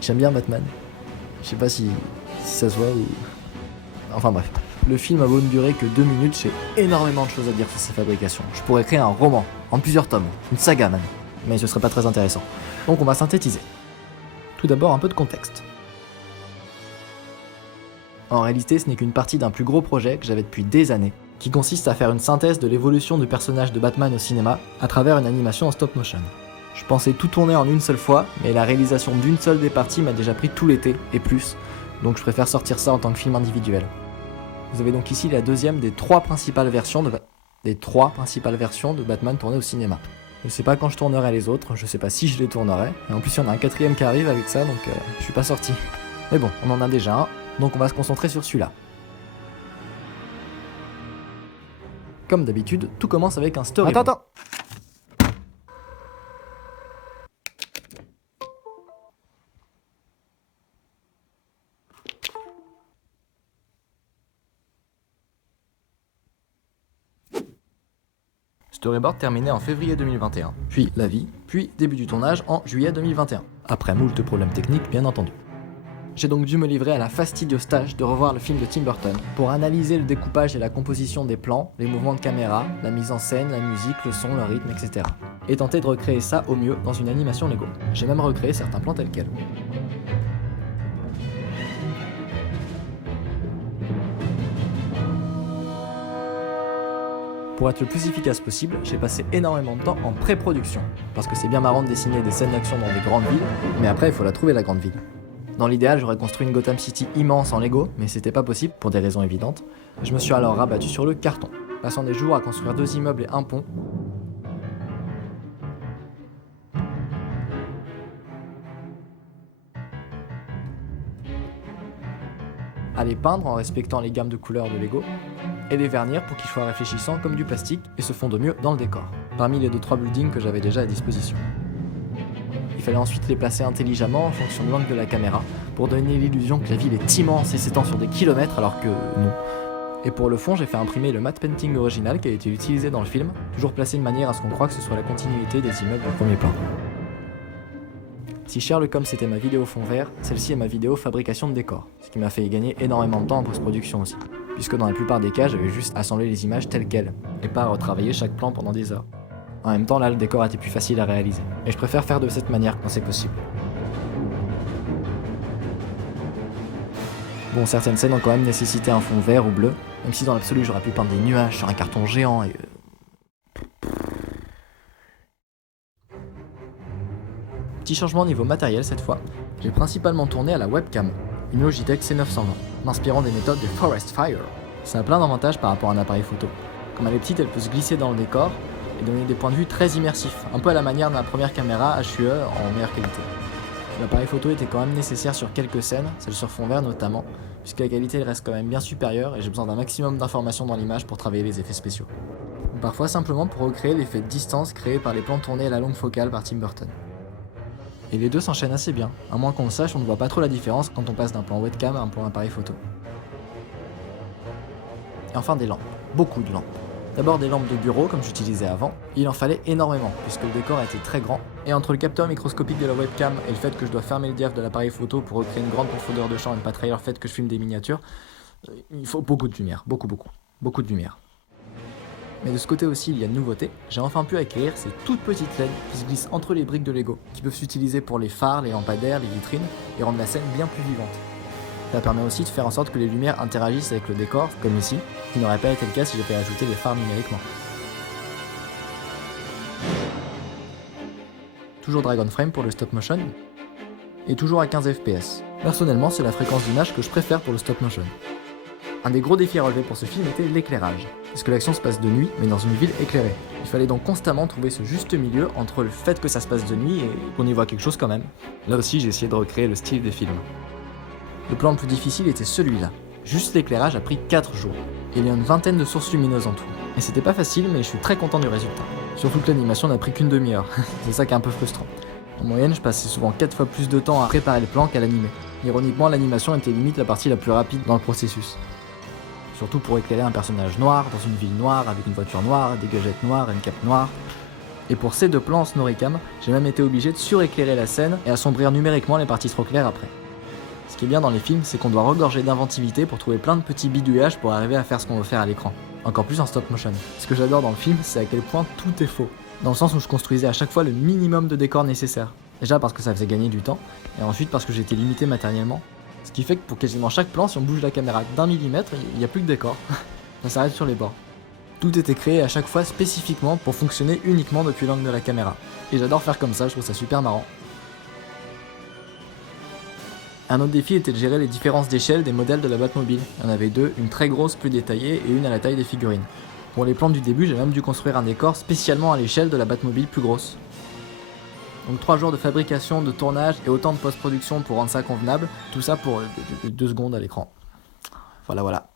J'aime bien Batman. Je sais pas si ça se voit ou... Enfin bref. Le film a beau ne durer que 2 minutes, j'ai énormément de choses à dire sur sa fabrication. Je pourrais créer un roman, en plusieurs tomes, une saga même. Mais ce serait pas très intéressant. Donc on va synthétiser. Tout d'abord un peu de contexte. En réalité, ce n'est qu'une partie d'un plus gros projet que j'avais depuis des années, qui consiste à faire une synthèse de l'évolution du personnage de Batman au cinéma à travers une animation en stop motion. Je pensais tout tourner en une seule fois, mais la réalisation d'une seule des parties m'a déjà pris tout l'été, et plus, donc je préfère sortir ça en tant que film individuel. Vous avez donc ici la deuxième des trois principales versions de Batman tournées au cinéma. Je sais pas quand je tournerai les autres, je sais pas si je les tournerai, et en plus il y en a un quatrième qui arrive avec ça, donc je suis pas sorti. Mais bon, on en a déjà un, donc on va se concentrer sur celui-là. Comme d'habitude, tout commence avec un story. Attends. Storyboard terminé en février 2021, puis la vie, puis début du tournage en juillet 2021, après moult problèmes techniques bien entendu. J'ai donc dû me livrer à la fastidieuse tâche de revoir le film de Tim Burton pour analyser le découpage et la composition des plans, les mouvements de caméra, la mise en scène, la musique, le son, le rythme, etc. Et tenter de recréer ça au mieux dans une animation Lego. J'ai même recréé certains plans tels quels. Pour être le plus efficace possible, j'ai passé énormément de temps en pré-production, parce que c'est bien marrant de dessiner des scènes d'action dans des grandes villes, mais après il faut la trouver la grande ville. Dans l'idéal, j'aurais construit une Gotham City immense en Lego, mais c'était pas possible pour des raisons évidentes. Je me suis alors rabattu sur le carton, passant des jours à construire 2 immeubles et un pont. À les peindre en respectant les gammes de couleurs de Lego, et les vernir pour qu'ils soient réfléchissants comme du plastique et se fondent mieux dans le décor, parmi les 2-3 buildings que j'avais déjà à disposition. Il fallait ensuite les placer intelligemment en fonction de l'angle de la caméra, pour donner l'illusion que la ville est immense et s'étend sur des kilomètres alors que non. Et pour le fond, j'ai fait imprimer le matte painting original qui a été utilisé dans le film, toujours placé de manière à ce qu'on croie que ce soit la continuité des immeubles au premier plan. Si Sherlock Holmes était ma vidéo fond vert, celle-ci est ma vidéo fabrication de décors, ce qui m'a fait gagner énormément de temps en post-production aussi, puisque dans la plupart des cas, j'avais juste assemblé les images telles quelles, et pas retravailler chaque plan pendant des heures. En même temps, là, le décor était plus facile à réaliser, et je préfère faire de cette manière quand c'est possible. Bon, certaines scènes ont quand même nécessité un fond vert ou bleu, même si dans l'absolu j'aurais pu peindre des nuages sur un carton géant et... Petit changement niveau matériel cette fois, j'ai principalement tourné à la webcam, une Logitech C920, m'inspirant des méthodes de Forest Fire. Ça a plein d'avantages par rapport à un appareil photo. Comme elle est petite, elle peut se glisser dans le décor et donner des points de vue très immersifs, un peu à la manière de ma première caméra HUE en meilleure qualité. L'appareil photo était quand même nécessaire sur quelques scènes, celle sur fond vert notamment, puisque la qualité elle reste quand même bien supérieure et j'ai besoin d'un maximum d'informations dans l'image pour travailler les effets spéciaux. Ou parfois simplement pour recréer l'effet de distance créé par les plans tournés à la longue focale par Tim Burton. Et les deux s'enchaînent assez bien, à moins qu'on le sache, on ne voit pas trop la différence quand on passe d'un plan webcam à un plan appareil photo. Et enfin des lampes, beaucoup de lampes. D'abord des lampes de bureau comme j'utilisais avant, il en fallait énormément puisque le décor était très grand, et entre le capteur microscopique de la webcam et le fait que je dois fermer le diaph de l'appareil photo pour recréer une grande profondeur de champ et ne pas trahir le fait que je filme des miniatures, il faut beaucoup de lumière, beaucoup de lumière. Mais de ce côté aussi, il y a une nouveauté, j'ai enfin pu acquérir ces toutes petites LED qui se glissent entre les briques de Lego, qui peuvent s'utiliser pour les phares, les lampadaires, les vitrines, et rendre la scène bien plus vivante. Ça permet aussi de faire en sorte que les lumières interagissent avec le décor, comme ici, ce qui n'aurait pas été le cas si j'avais ajouté les phares numériquement. Toujours Dragon Frame pour le stop motion, et toujours à 15 fps. Personnellement, c'est la fréquence d'image que je préfère pour le stop motion. Un des gros défis à relever pour ce film était l'éclairage, puisque l'action se passe de nuit, mais dans une ville éclairée. Il fallait donc constamment trouver ce juste milieu entre le fait que ça se passe de nuit et qu'on y voit quelque chose quand même. Là aussi, j'ai essayé de recréer le style des films. Le plan le plus difficile était celui-là. Juste l'éclairage a pris 4 jours. Il y a une vingtaine de sources lumineuses en tout. Et c'était pas facile, mais je suis très content du résultat. Surtout que l'animation n'a pris qu'une demi-heure. C'est ça qui est un peu frustrant. En moyenne, je passais souvent 4 fois plus de temps à préparer le plan qu'à l'animer. Ironiquement, l'animation était limite la partie la plus rapide dans le processus. Surtout pour éclairer un personnage noir, dans une ville noire, avec une voiture noire, des gadgets noirs, une cape noire. Et pour ces 2 plans en SnowRecam, j'ai même été obligé de suréclairer la scène et assombrir numériquement les parties trop claires après. Ce qui est bien dans les films, c'est qu'on doit regorger d'inventivité pour trouver plein de petits bidouillages pour arriver à faire ce qu'on veut faire à l'écran. Encore plus en stop motion. Ce que j'adore dans le film, c'est à quel point tout est faux. Dans le sens où je construisais à chaque fois le minimum de décors nécessaires. Déjà parce que ça faisait gagner du temps, et ensuite parce que j'étais limité matériellement. Ce qui fait que pour quasiment chaque plan, si on bouge la caméra d'1 millimètre, il n'y a plus de décor. Ça s'arrête sur les bords. Tout était créé à chaque fois spécifiquement pour fonctionner uniquement depuis l'angle de la caméra. Et j'adore faire comme ça, je trouve ça super marrant. Un autre défi était de gérer les différences d'échelle des modèles de la Batmobile. Il y en avait 2, une très grosse plus détaillée et une à la taille des figurines. Pour les plans du début, j'ai même dû construire un décor spécialement à l'échelle de la Batmobile plus grosse. Donc 3 jours de fabrication, de tournage et autant de post-production pour rendre ça convenable, tout ça pour 2 secondes à l'écran. Voilà.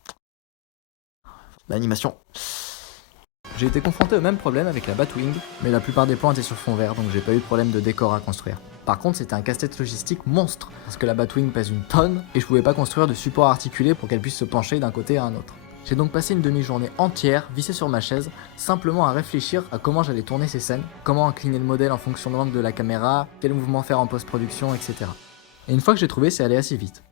L'animation. J'ai été confronté au même problème avec la Batwing, mais la plupart des plans étaient sur fond vert, donc j'ai pas eu de problème de décor à construire. Par contre, c'était un casse-tête logistique monstre, parce que la Batwing pèse 1 tonne, et je pouvais pas construire de support articulé pour qu'elle puisse se pencher d'un côté à un autre. J'ai donc passé une demi-journée entière, vissée sur ma chaise, simplement à réfléchir à comment j'allais tourner ces scènes, comment incliner le modèle en fonction de l'angle de la caméra, quel mouvement faire en post-production, etc. Et une fois que j'ai trouvé, c'est allé assez vite.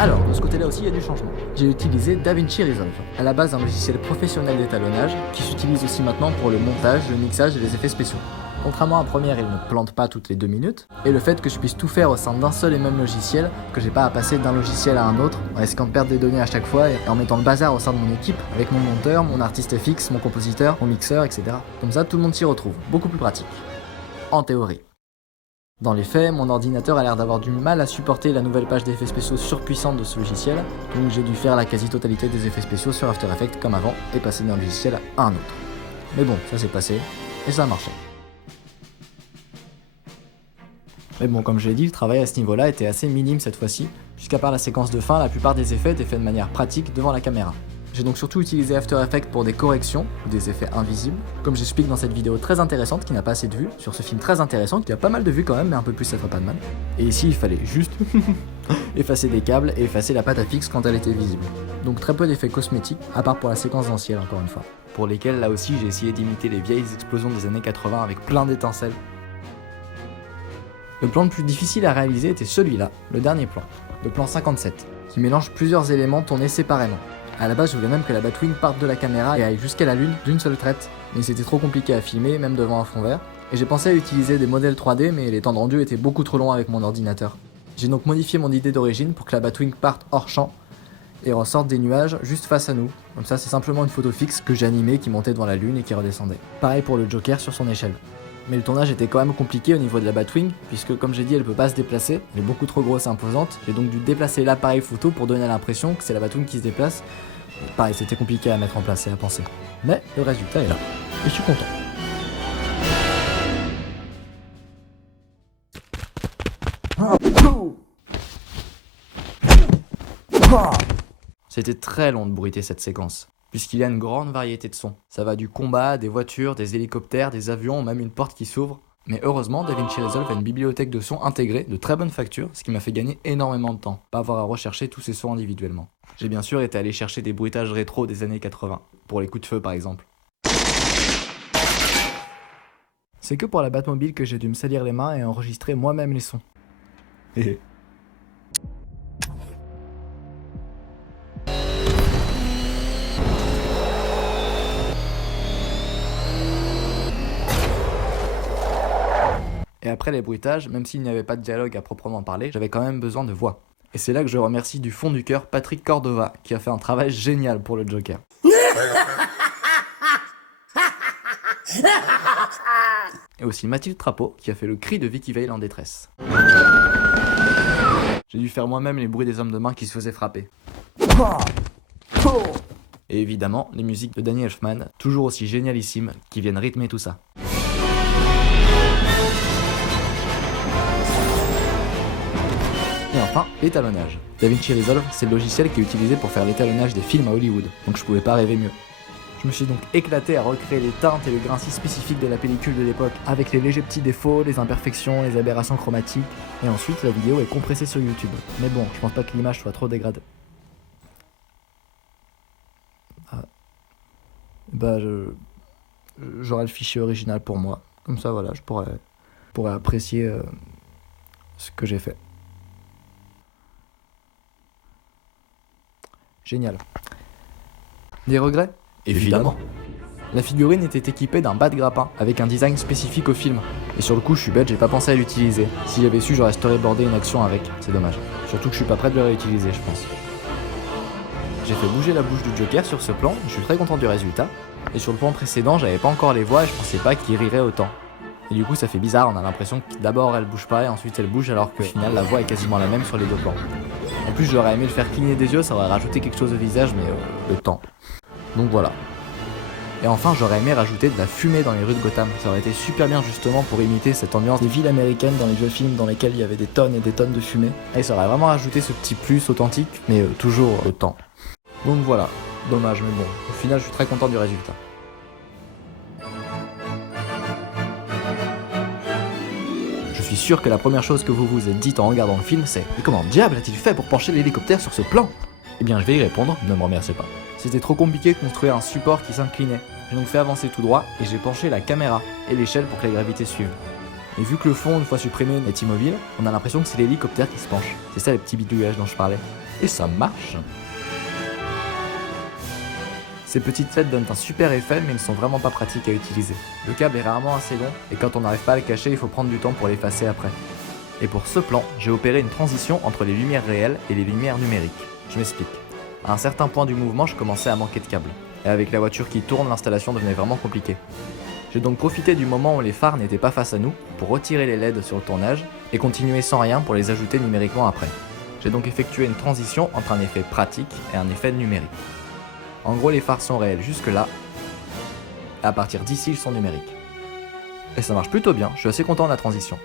Alors, de ce côté-là aussi, il y a du changement. J'ai utilisé DaVinci Resolve, à la base un logiciel professionnel d'étalonnage qui s'utilise aussi maintenant pour le montage, le mixage et les effets spéciaux. Contrairement à Premiere, il ne plante pas toutes les 2 minutes, et le fait que je puisse tout faire au sein d'un seul et même logiciel, que j'ai pas à passer d'un logiciel à un autre, en risquant de perdre des données à chaque fois et en mettant le bazar au sein de mon équipe, avec mon monteur, mon artiste FX, mon compositeur, mon mixeur, etc. Comme ça, tout le monde s'y retrouve, beaucoup plus pratique. En théorie. Dans les faits, mon ordinateur a l'air d'avoir du mal à supporter la nouvelle page d'effets spéciaux surpuissante de ce logiciel, donc j'ai dû faire la quasi-totalité des effets spéciaux sur After Effects comme avant, et passer d'un logiciel à un autre. Mais bon, ça s'est passé, et ça a marché. Mais bon, comme je l'ai dit, le travail à ce niveau-là était assez minime cette fois-ci, puisqu'à part la séquence de fin, la plupart des effets étaient faits de manière pratique devant la caméra. J'ai donc surtout utilisé After Effects pour des corrections ou des effets invisibles, comme j'explique dans cette vidéo très intéressante qui n'a pas assez de vues, sur ce film très intéressant qui a pas mal de vues quand même, mais un peu plus ça ferait pas de mal. Et ici il fallait juste effacer des câbles et effacer la pâte à fixe quand elle était visible. Donc très peu d'effets cosmétiques, à part pour la séquence dans ciel encore une fois. Pour lesquels là aussi j'ai essayé d'imiter les vieilles explosions des années 80 avec plein d'étincelles. Le plan le plus difficile à réaliser était celui-là, le dernier plan, le plan 57, qui mélange plusieurs éléments tournés séparément. A la base, je voulais même que la Batwing parte de la caméra et aille jusqu'à la lune d'une seule traite, mais c'était trop compliqué à filmer, même devant un fond vert, et j'ai pensé à utiliser des modèles 3D, mais les temps de rendu étaient beaucoup trop longs avec mon ordinateur. J'ai donc modifié mon idée d'origine pour que la Batwing parte hors champ, et ressorte des nuages juste face à nous. Comme ça, c'est simplement une photo fixe que j'ai animée qui montait devant la lune et qui redescendait. Pareil pour le Joker sur son échelle. Mais le tournage était quand même compliqué au niveau de la Batwing, puisque comme j'ai dit, elle peut pas se déplacer, elle est beaucoup trop grosse et imposante. J'ai donc dû déplacer l'appareil photo pour donner l'impression que c'est la Batwing qui se déplace. Et pareil, c'était compliqué à mettre en place et à penser. Mais le résultat est là, et je suis content. C'était très long de bruiter cette séquence, puisqu'il y a une grande variété de sons. Ça va du combat, des voitures, des hélicoptères, des avions, même une porte qui s'ouvre. Mais heureusement, DaVinci Resolve a une bibliothèque de sons intégrée, de très bonne facture, ce qui m'a fait gagner énormément de temps, pas avoir à rechercher tous ces sons individuellement. J'ai bien sûr été allé chercher des bruitages rétro des années 80, pour les coups de feu par exemple. C'est que pour la Batmobile que j'ai dû me salir les mains et enregistrer moi-même les sons. Et après les bruitages, même s'il n'y avait pas de dialogue à proprement parler, j'avais quand même besoin de voix. Et c'est là que je remercie du fond du cœur Patrick Cordova, qui a fait un travail génial pour le Joker. Et aussi Mathilde Trapeau, qui a fait le cri de Vicky Vale en détresse. J'ai dû faire moi-même les bruits des hommes de main qui se faisaient frapper. Et évidemment, les musiques de Danny Elfman, toujours aussi génialissimes, qui viennent rythmer tout ça. Et enfin, l'étalonnage. DaVinci Resolve, c'est le logiciel qui est utilisé pour faire l'étalonnage des films à Hollywood, donc je pouvais pas rêver mieux. Je me suis donc éclaté à recréer les teintes et le grain si spécifique de la pellicule de l'époque, avec les légers petits défauts, les imperfections, les aberrations chromatiques, et ensuite la vidéo est compressée sur YouTube. Mais bon, je pense pas que l'image soit trop dégradée. J'aurai le fichier original pour moi. Comme ça, voilà, je pourrais apprécier ce que j'ai fait. Génial. Des regrets ? Évidemment. La figurine était équipée d'un bas de grappin, avec un design spécifique au film. Et sur le coup, je suis bête, j'ai pas pensé à l'utiliser. Si j'avais su, j'aurais storyboardé une action avec. C'est dommage. Surtout que je suis pas prêt de le réutiliser, je pense. J'ai fait bouger la bouche du Joker sur ce plan, je suis très content du résultat. Et sur le plan précédent, j'avais pas encore les voix et je pensais pas qu'il rirait autant. Et du coup, ça fait bizarre, on a l'impression que d'abord elle bouge pas et ensuite elle bouge alors qu'au final la voix est quasiment la même sur les deux plans. En plus, j'aurais aimé le faire cligner des yeux, ça aurait rajouté quelque chose au visage, mais le temps. Donc voilà. Et enfin, j'aurais aimé rajouter de la fumée dans les rues de Gotham. Ça aurait été super bien justement pour imiter cette ambiance des villes américaines dans les vieux films dans lesquels il y avait des tonnes et des tonnes de fumée. Et ça aurait vraiment rajouté ce petit plus authentique, mais toujours le temps. Donc voilà, dommage, mais bon, au final je suis très content du résultat. Je suis sûr que la première chose que vous vous êtes dite en regardant le film c'est « Mais comment diable a-t-il fait pour pencher l'hélicoptère sur ce plan ?» Eh bien je vais y répondre, ne me remerciez pas. C'était trop compliqué de construire un support qui s'inclinait. J'ai donc fait avancer tout droit et j'ai penché la caméra et l'échelle pour que la gravité suive. Et vu que le fond, une fois supprimé, est immobile, on a l'impression que c'est l'hélicoptère qui se penche. C'est ça les petits bidouillages dont je parlais. Et ça marche. Ces petites fêtes donnent un super effet mais ne sont vraiment pas pratiques à utiliser. Le câble est rarement assez long et quand on n'arrive pas à le cacher, il faut prendre du temps pour l'effacer après. Et pour ce plan, j'ai opéré une transition entre les lumières réelles et les lumières numériques. Je m'explique. À un certain point du mouvement, je commençais à manquer de câble. Et avec la voiture qui tourne, l'installation devenait vraiment compliquée. J'ai donc profité du moment où les phares n'étaient pas face à nous pour retirer les LED sur le tournage et continuer sans rien pour les ajouter numériquement après. J'ai donc effectué une transition entre un effet pratique et un effet numérique. En gros, les phares sont réels jusque-là, et à partir d'ici, ils sont numériques. Et ça marche plutôt bien, je suis assez content de la transition.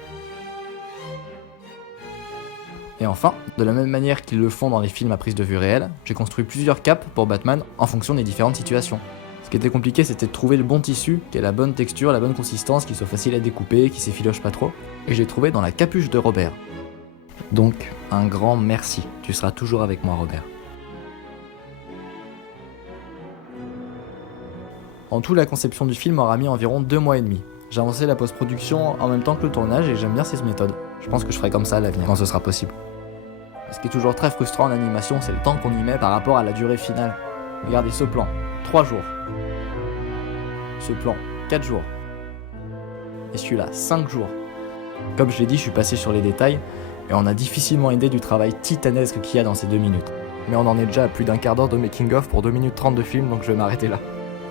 Et enfin, de la même manière qu'ils le font dans les films à prise de vue réelle, j'ai construit plusieurs capes pour Batman en fonction des différentes situations. Ce qui était compliqué, c'était de trouver le bon tissu, qui ait la bonne texture, la bonne consistance, qui soit facile à découper, qui s'effiloche pas trop, et j'ai trouvé dans la capuche de Robert. Donc, un grand merci, tu seras toujours avec moi Robert. En tout, la conception du film aura mis environ 2 mois et demi. J'ai avancé la post-production en même temps que le tournage et j'aime bien cette méthode. Je pense que je ferai comme ça à l'avenir, quand ce sera possible. Ce qui est toujours très frustrant en animation, c'est le temps qu'on y met par rapport à la durée finale. Regardez ce plan, 3 jours. Ce plan, 4 jours. Et celui-là, 5 jours. Comme je l'ai dit, je suis passé sur les détails et on a difficilement idée du travail titanesque qu'il y a dans ces 2 minutes. Mais on en est déjà à plus d'un quart d'heure de making-of pour 2 minutes 30 de film, donc je vais m'arrêter là.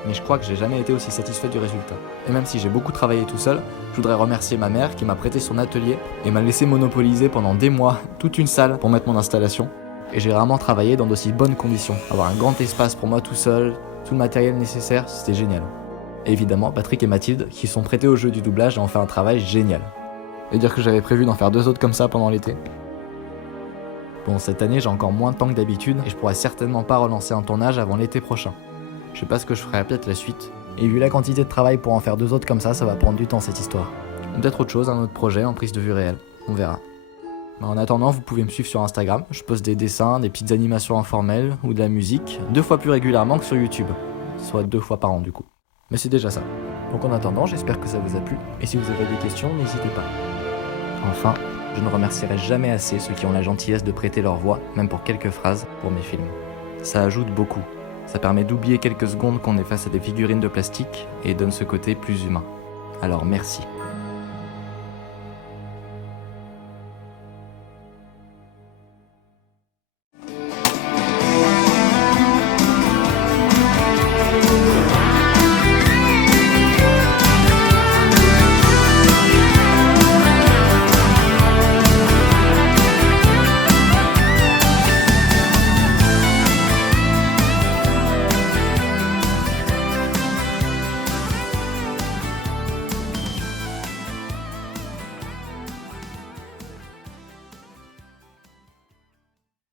Mais je crois que j'ai jamais été aussi satisfait du résultat. Et même si j'ai beaucoup travaillé tout seul, je voudrais remercier ma mère qui m'a prêté son atelier et m'a laissé monopoliser pendant des mois toute une salle pour mettre mon installation. Et j'ai vraiment travaillé dans d'aussi bonnes conditions. Avoir un grand espace pour moi tout seul, tout le matériel nécessaire, c'était génial. Et évidemment, Patrick et Mathilde, qui sont prêtés au jeu du doublage et ont fait un travail génial. Et dire que j'avais prévu d'en faire 2 autres comme ça pendant l'été. Bon, cette année j'ai encore moins de temps que d'habitude et je pourrais certainement pas relancer un tournage avant l'été prochain. Je sais pas ce que je ferai, peut-être la suite. Et vu la quantité de travail pour en faire 2 autres comme ça va prendre du temps cette histoire. Peut-être autre chose, un autre projet en prise de vue réelle. On verra. Mais en attendant, vous pouvez me suivre sur Instagram. Je poste des dessins, des petites animations informelles ou de la musique, 2 fois plus régulièrement que sur YouTube. Soit 2 fois par an du coup. Mais c'est déjà ça. Donc en attendant, j'espère que ça vous a plu. Et si vous avez des questions, n'hésitez pas. Enfin, je ne remercierai jamais assez ceux qui ont la gentillesse de prêter leur voix, même pour quelques phrases, pour mes films. Ça ajoute beaucoup. Ça permet d'oublier quelques secondes qu'on est face à des figurines de plastique et donne ce côté plus humain. Alors merci.